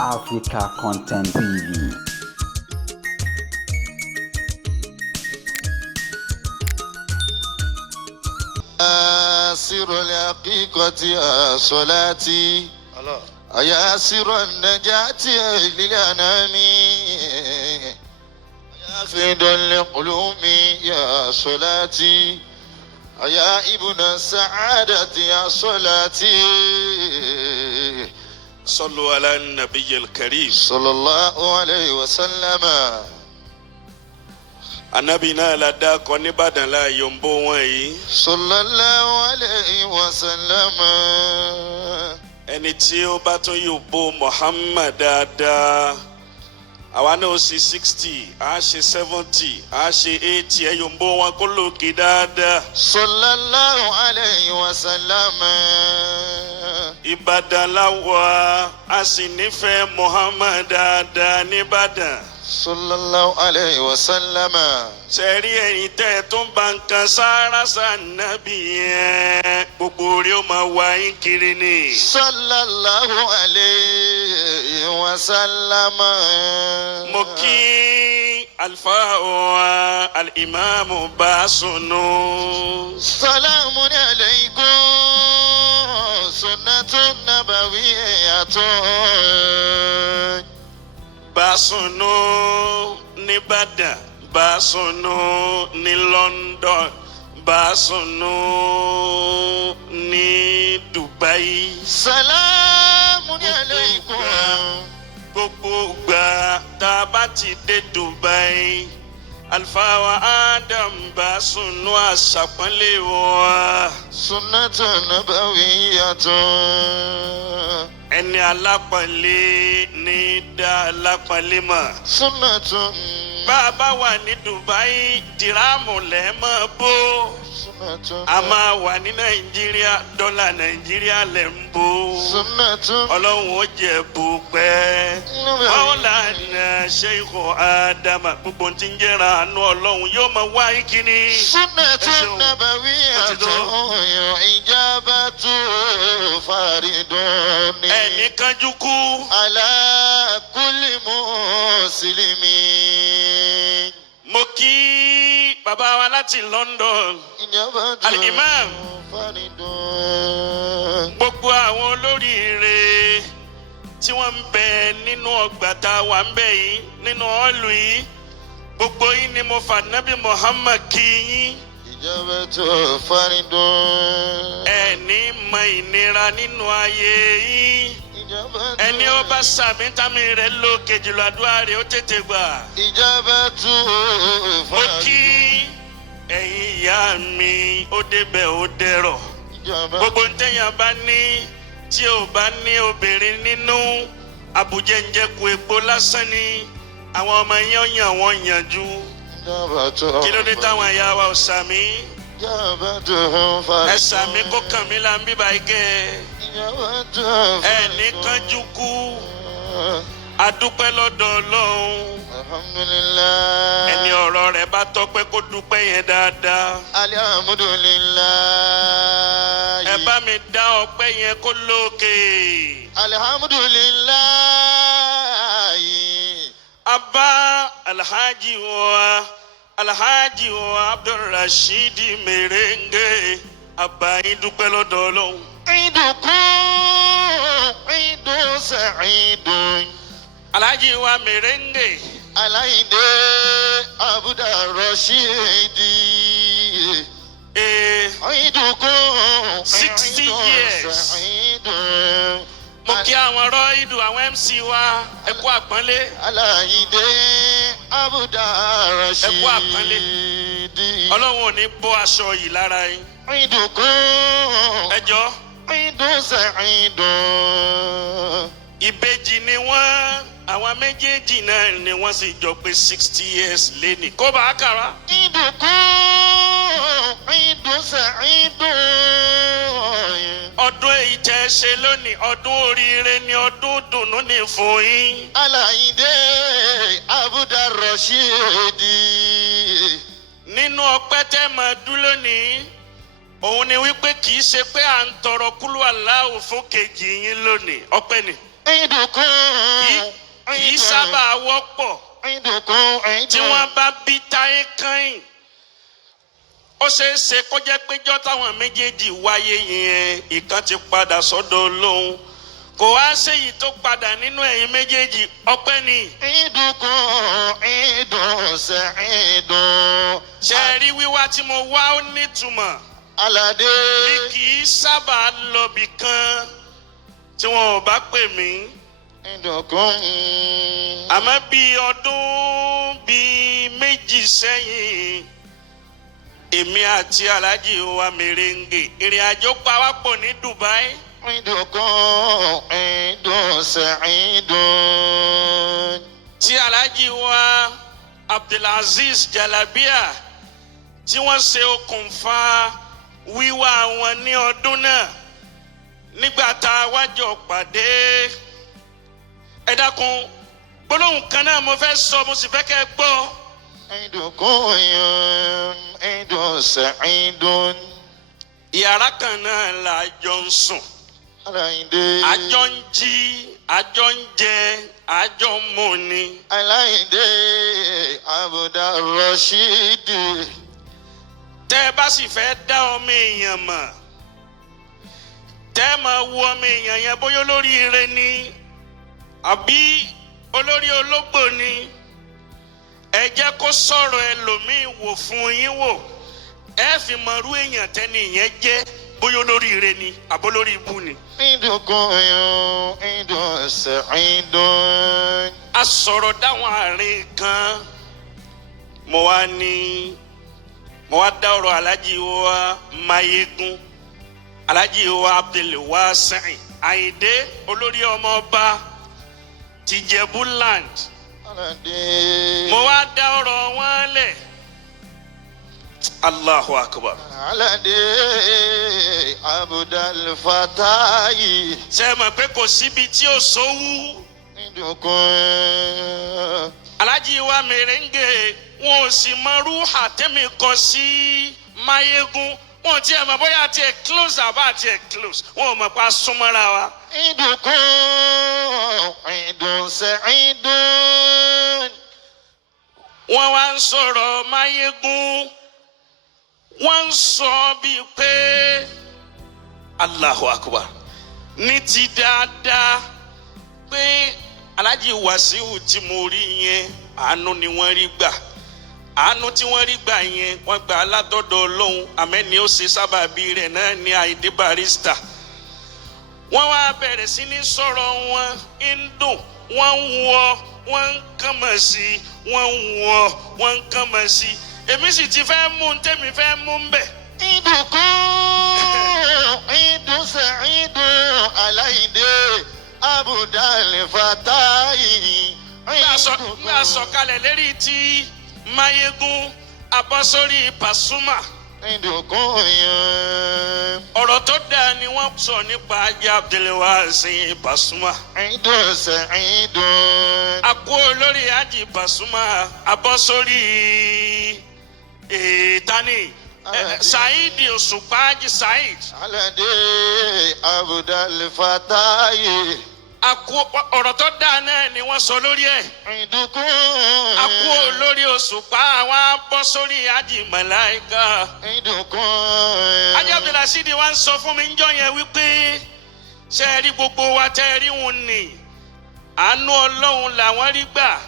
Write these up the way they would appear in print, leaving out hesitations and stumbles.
Africa Content TV. سر الحقيقة يا صلاتي يا سر النجاة للأنام يا فيض القلوب يا صلاتي يا ابن السعادة يا صلاتي صلوا على النبي الكريم صلى الله عليه وسلم. Ànábì náà la dákọ nìbàdàn la yombo wọn yìí. Sallallahu alayhi wa sallam. Ẹni tí ó bá tún yòbó Muhammad dáadáa. Àwa náà ó ṣe 60, a ṣe 70, a ṣe 80, ẹ yombo wọn kó lókè dáadáa. Sallallahu alayhi wa sallam. Ìbàdàn la wà, a sì nífẹ̀ẹ́ Muhammad dáadáa nìbàdàn. Sallallahu alayhi wa sallam. Sẹ́rí ẹ̀yin tẹ́ ẹ tún bá nǹkan sáárá sànàbí yẹn. Gbogbo orí ó máa wá yín kiri ni. Sallallahu alayhi wa sallam. Mo kí àlùfáà wa al-Imam Basunu. Salamun alaykum sunnatun nabawiyyatun. Basunu nìbàdàn, Basunu ní London, Basunu ní Dubai. Salamun alaykum. Gbogbo gbà tá a bá ti dé Dubai, àlùfáà wa Adam Basunu àṣàpọ́nlé wa. Sunnatun nabawiyyatun. Ẹni alápọ̀nlé ní dá alápọ̀nlé mọ̀. Sunnatun. Bá a bá wà ní Dubai, dìrámù lẹ́ mọ́ bó. Sunnatun. A máa wà ní Nàìjíríà, dọ́là Nàìjíríà lẹ́ ń bó. Sunnatun. Ọlọ́run ó jẹ́ bó pẹ́. Maulana Sheikh Adama, gbogbo tí ń jẹ́ra àánú Ọlọ́run yóò máa wá ìkíní. Sunnatun nabawiyyatun ijabatu faridun. Ẹni kánjú kú. Ala kulli muslimin. Mo kí bàbá wa láti London. Ijabatu Al-Imam. faridun. Gbogbo àwọn olóríire tí wọ́n ń bẹ nínú ọgbà tá a wà ń bẹ yìí nínú ọ̀lù yìí, gbogbo yín ni mo fà nábì Muhammad kí yín. Ijabatu faridun. Ẹni mọ ìnira nínú ayé yín. Ijabatu. Ẹni ó bá sàmì tàmí rẹ̀ lókè jùlọ àdúrà rẹ̀ ó tètè gbà. Ijabatu Mo kí faridun. ẹ̀yin ìyá mi, ó débẹ̀ ó dẹ̀rọ̀. Gbogbo ntẹ̀yàn bá ní tí ò bá ní obìnrin nínú, àbújẹ́njẹ́kù epo lásán ni àwọn ọmọ yẹn yàn wọ́n yànjú. Kí ló dé táwọn ẹ̀yà wa ò sàmì? Ẹ sàmì kó kàn mí là ń bíbá ike. Ẹni kánjú kú, adúpẹ́ lọ́dọ̀ Ọlọ́run. Alhamdulillah. Ẹni ọ̀rọ̀ rẹ̀ bá tọ́pẹ́ kó dúpẹ́ yẹn dáadáa. Alhamdulillah. Ẹ bá mi dá ọpẹ́ yẹn kó lókè. Alhamdulillah. Abba Alhaji wa Abdulrasheed Merenge. Abba yín dúpẹ́ lọ́dọ̀ Ọlọ́run. Idu sa'idun. Alhaji wa Merenge. Aláìdé Abdulrasheed. Idukun 60 years. Sa'idun. Mo kí àwọn rọ́ìdù àwọn MC wa ẹ kú àpọ́nlé. Aláìdé Abdulrasheed. Ẹ kú àpọ́nlé. Ọlọ́run ò ní bọ́ aṣọ yìí lára yín. Idukun. Ẹ jọ̀ọ́. Idu sa'idun. Ìbejì ni wọ́n, àwọn méjèèjì náà ni wọ́n sì jọ pé 60 years lénìí. Kó bá a kàrá. Idu sa'idun. Ọdún èyí tẹ́ ẹ ṣe lónìí, ọdún oríire ni, ọdún dùnnú ni fún yín. Aláìdé Abdulrasheed. Nínú ọpẹ́ tẹ́ máa dún lónìí, òun ni wípé kì í ṣe pé à ń tọrọ kúlú aláwò fún kejì yín lónìí, ọpẹ́ ni. kì í sábà wọ́pọ̀ tí wọ́n bá bí Táyé kẹ́yìn. Ó ṣeé ṣe kó jẹ́ pé jọ́ táwọn méjèèjì wáyé yẹn ìkan ti padà sọ́dọ̀ Ọlọ́run. Kò wá séyìí tó padà nínú ẹ̀yin méjèèjì ọpẹ́ ni. Ṣé ẹ rí wíwá tí mo wá ó nítumọ̀? Aládé. Mi kì í sábà lọ́bì kan tí wọn ò bá pè mí. Àmọ́ bí ọdún bíi méjì sẹ́yìn èmi àti Alhaji wa Mèrèǹgè ìrìn àjò pawápọ̀ ní Dubai. Tí Alhaji wa Abdulaziz Jalabia tí wọ́n ṣe okùnfà wíwá wọn ní ọdún náà nígbà tá a wájọ pàdé. Ẹ dákun gbólóhùn kan náà mo fẹ́ sọ mo sì fẹ́ kẹ́ ẹ gbọ́. Yàrá kan náà la jọ ń sùn. Àjọ ń jí, àjọ ń jẹ, àjọ ń mu ni. Aláìdé Abdulrasheed. Tẹ́ ẹ bá sì fẹ́ dá ọmọ èèyàn mọ̀, tẹ́ ẹ máa wo ọmọ èèyàn yẹn bóyá olórí ire ni àbí olórí ológbò ni, ẹ jẹ́ kó sọ̀rọ̀ ẹlòmíì wò fún yín wò, ẹ fi mọ̀rú èèyàn tẹ́ni yẹn jẹ́ bóyá olórí ire ni àbó lórí ibu ni. A sọ̀rọ̀ dáwọn àárín kan mo wá dá ọ̀rọ̀ Alhaji wa Mayegun, Alhaji wa Abdulwasi Ayinde olórí ọmọ ọba ti Jẹ̀bú land. Mo wá dá ọ̀rọ̀ wọn lẹ̀. Allahu Akbar. Aládé Abdul Fatahi. Ṣé ẹ mọ̀ pé kò síbi tí ó sówú? Alhaji wa Mèrèǹgè wọn ò sì mọ rúhà tẹ́mi kọ sí Mayegun. Wọn ti ẹ̀ mọ̀ bóyá tiẹ̀ close àbá tiẹ̀ close. Wọn ò mọ̀ pa súnmọ́ra wa. Wọ́n wá ń sọ̀rọ̀ Mayegun. Wọ́n ń sọ bíi pé Allahu Akbar ní ti dáadáa pé Alhaji Wasiu tí mo rí yẹn àánú ni wọ́n rí gbà. Àánú tí wọ́n rí gbà yẹn wọ́n gbà látọ̀dọ̀ Ọlọ́run, àmẹ́ni ó ṣe sábàbí rẹ̀ náà ní Àyìndé Barrister. Wọ́n wá bẹ̀rẹ̀ sí ní sọ̀rọ̀ wọn ń dùn, wọ́n ń wọ, wọ́n ń kànmọ̀ sí, wọ́n ń wọ, wọ́n ń kànmọ̀ sí. Èmi sì ti fẹ́ mú un tẹ́mi fẹ́ mú un bẹ̀. Aláìdé Abdul Fatahi. Nígbà sọ̀kalẹ̀ lérí ti Mayegun abọ́sórí Pasuma. Ọ̀rọ̀ tó dáa ni wọ́n sọ nípa Ajá Abdulwasi Pasuma. Àkó olórí Haji Pasuma abọ́sórí tani Saheed Òṣùpá Haji Saheed. Aládé Abdul Fatahi. Àkó ọ̀rọ̀ tó dáa náà ni wọ́n sọ lórí ẹ̀. Àkó olórí Òṣùpá àwọn bọ́ sórí Haji Màláíkà. Haji Abdulrasheed wa ń sọ fún mi níjọ́ yẹn wípé ṣé ẹ rí gbogbo wa tẹ́ ẹ rí wọn ni àánú Ọlọ́run làwọn rí gbà.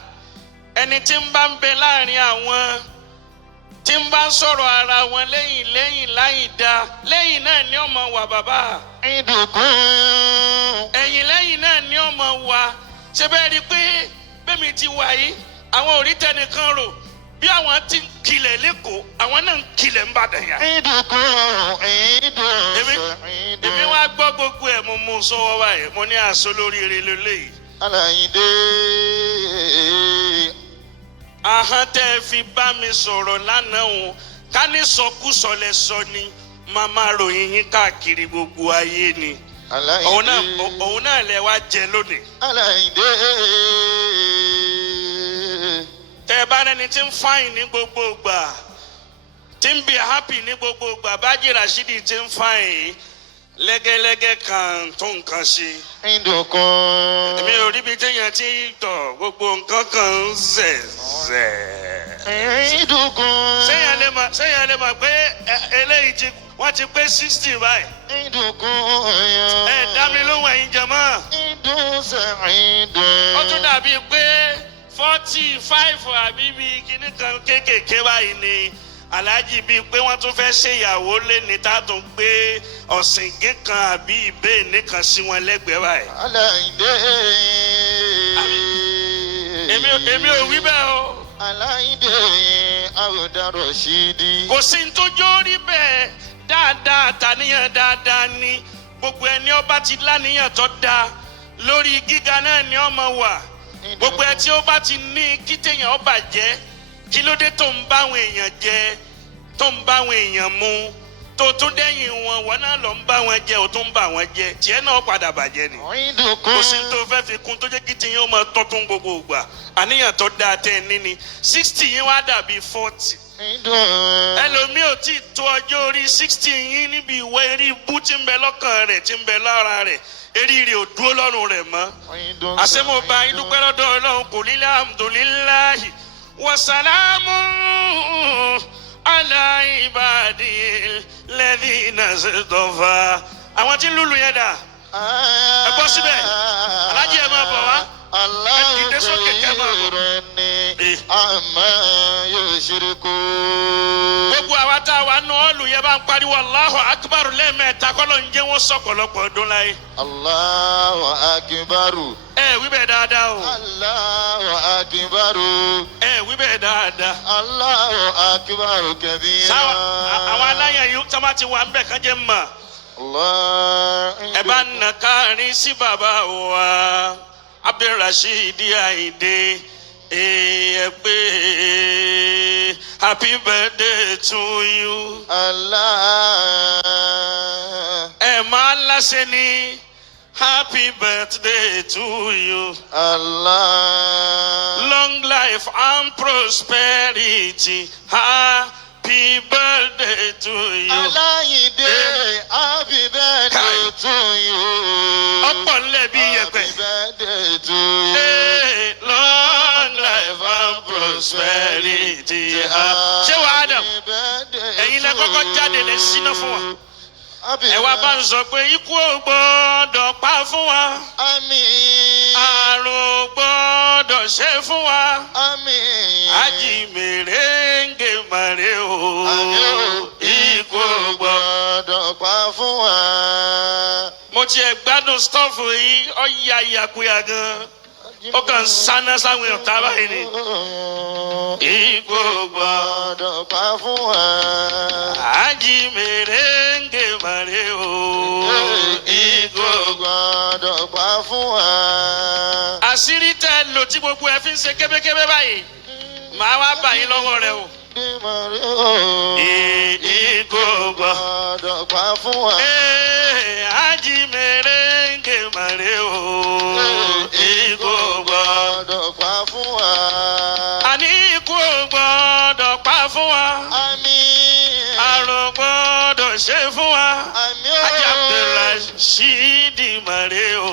Ẹni tí ń bá ń bẹ láàrin àwọn tí ń bá ń sọ̀rọ̀ ara wọn lẹ́yìn láì dá lẹ́yìn náà ni ọmọ wa bàbá. Ẹ̀yìn lẹ́yìn náà ni ọmọ wa. Ṣé bẹ́ẹ̀ rí pé bẹ́mi ti wà yìí àwọn ò rí tẹnìkan rò bí àwọn ti ń kilẹ̀ lẹ́kọ̀ọ́ àwọn náà ń kilẹ̀ ń bàdàn yà. Èmi wá gbọ́ gbogbo ẹ̀ mo mú sọ́wọ́ báyìí mo ní aṣọ lórí eré lélẹ́yìí. Aláìdé. Ahọ́n tẹ́ fi bá mi sọ̀rọ̀ lánàá o ká ní sọkúsọ lẹ sọ ni màmá ròyìn yín káàkiri gbogbo ayé ni. Òun náà lẹ wá jẹ lónìí. Aláìdé. Tẹ́ ẹ bá rẹni tí ń fáyìn ní gbogbo ìgbà tí ń be happy ní gbogbo ìgbà Bájí Rashidi tí ń fáyìn lẹ́gẹ́lẹ́gẹ́ kan tó nǹkan ṣe. عندكم èmi ò rí bí téèyàn ti tọ̀ gbogbo nǹkan kan ń zẹ̀zẹ̀. عندكم sẹ́yìn lè mọ̀ pé eléyìí wọ́n ti pé 60 báyìí. عندكم ẹ dá mi lóhùn ẹ̀yin jàmáà. عند سعيد ó tún dàbí pé 45 àbí bíi kíní kan kéékèèké báyìí ni aláàjì bíi pé wọ́n tún fẹ́ ṣèyàwó lẹ́ni tá a tún gbé ọ̀sìngín kan àbí ìbéè nìkan sí wọn lẹ́gbẹ̀ẹ́ báyìí. aláìndé èmi ò wí bẹ́ẹ̀ o. aláìndé àwòdàrọ̀ ṣídì. kò sí ní tójó rí bẹ́ẹ̀ dáadáa tàníyàn dáadáa ni gbogbo ẹni ọba ti láníyàn tó dáa lórí gíga náà ni ọmọ wà gbogbo ẹ tí ó bá ti ní kí téèyàn ọba jẹ kí ló dé tó ń bá àwọn èèyàn jẹ tó ń bá àwọn èèyàn mu tó tún dẹ́yìn wọn náà lọ ń bá wọn jẹ ò tún ń bá wọn jẹ tiẹ̀ náà padà bàjẹ́ ni kò sí tó fẹ́ fi kún tó jẹ́ kí téèyàn ọmọ tọ́tún gbogbo ìgbà àníyàn tó dáa tẹ́ ẹ níní 60 yín wá dàbí 40 ẹlòmíì ò tí ì tó ọjọ́ orí 60 yín níbi ìwé eré ibú tí ń bẹ lọ́kàn rẹ̀ tí ń bẹ lára rẹ̀ eriri ò dúró lọ́rùn rẹ̀ mọ́. àṣemọba ìdúpẹ́ lọ́dọ̀ ọlọ́run kò lílẹ̀ alhamdulillahi wasalamu ala ibadi ladhina istafa. àwọn tí ń lùlù yẹn dà ẹ bọ́ síbẹ̀ alájí ẹ máa bọ̀ wá ẹ dìde sókè kẹ́ máa bọ̀. àmọ́ yóò ṣeré kó. gbogbo àwa tá a wà nù ọ́ọ̀lù yẹn bá ń pariwo Allahu akbar lẹ́ẹ̀mẹ́ta kọ́lọ́ ń jẹ́ wọ́n sọ̀pọ̀lọpọ̀ ọdún láyé. Allahu akbaru. ẹ wí bẹ́ẹ̀ dáadáa o. Allahu akbaru. ẹ wí bẹ́ẹ̀ dáadáa. Allahu akbaru kabira. sáwọn àwọn aláyàn yìí tó bá ti wà ń bẹ̀ kán jẹ́ mọ̀. ẹ bá nà káàrin sí bàbá wa Abdulrasheed Ayinde ẹ pé happy birthday to you. Allah. ẹ máa láṣẹ ní happy birthday to you. Allah. Long life and prosperity. Happy birthday to you. Aláyìndé happy birthday to you. ọ̀pọ̀ ńlẹ̀ bí yẹpẹ̀. Happy birthday to you. Long life and prosperity. ṣé wàá dàn ẹ̀yin lẹ kọ́kọ́ jáde lẹ síná fún wa. ẹ wá bá ń sọ pé ikú ò gbọ́dọ̀ pa fún wa. Àmín. àrùn ò gbọ́dọ̀ ṣe fún wa. Àmín. Ajímèrèǹgè màrè o. ikú ò gbọ́dọ̀ pa fún wa. mo tiẹ̀ gbádùn stọ́ọ̀fù yìí ọ̀ya ìyàkuyà gan ó kàn sáná sáwọn ọ̀tá báyìí ni. ikú ò Gbọ́dọ̀ pa fún wa. Ajímèrèǹgè màrè o. ikú ò Gbọ́dọ̀ pa fún wa. àṣírí tẹ lò tí gbogbo ẹ fi ń ṣe kébékébé báyìí màá wá bà yín lọ́wọ́ rẹ o. ikú ò Gbọ́dọ̀ pa fún wa. Ajímèrèǹgè màrè o. ikú ò Gbọ́dọ̀ pa fún wa. àní ikú ò gbọ́dọ̀ pa fún wa. Àmín. àrùn gbọ́dọ̀ ṣe fún wa. Àmín o. Ajá Abdulrasheed màrè o.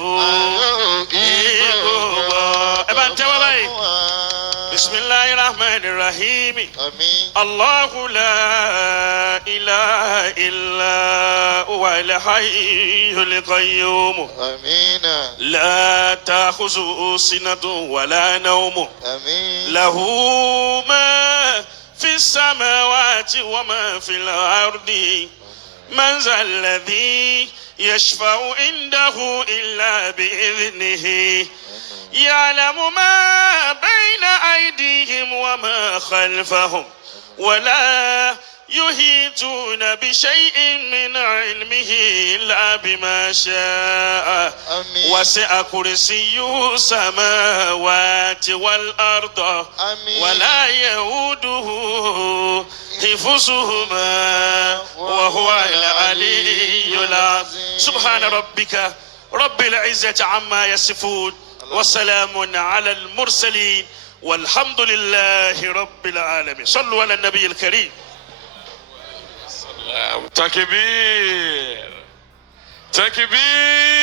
ikú ò gbọ́. ẹ bá ń tẹ́wọ́ báyìí. bisimilahi rahman rahim. Àmín. Allahu la ilaha illa huwa al-hayyul qayyum. Àmín. لا تأخذه سنة ولا نوم Àmín. له ما في السماوات وما في الأرض من ذا الذي يشفع عنده إلا بإذنه يعلم ما بين أيديهم وما خلفهم ولا يحيطون بشيء من علمه إلا بما شاء آمين. وسع كرسيه السماوات والأرض آمين. ولا يؤوده حفظهما وهو العلي العظيم. سبحان ربك رب العزة عما يصفون وسلام على المرسلين والحمد لله رب العالمين. صلوا على النبي الكريم. تكبير Takbir.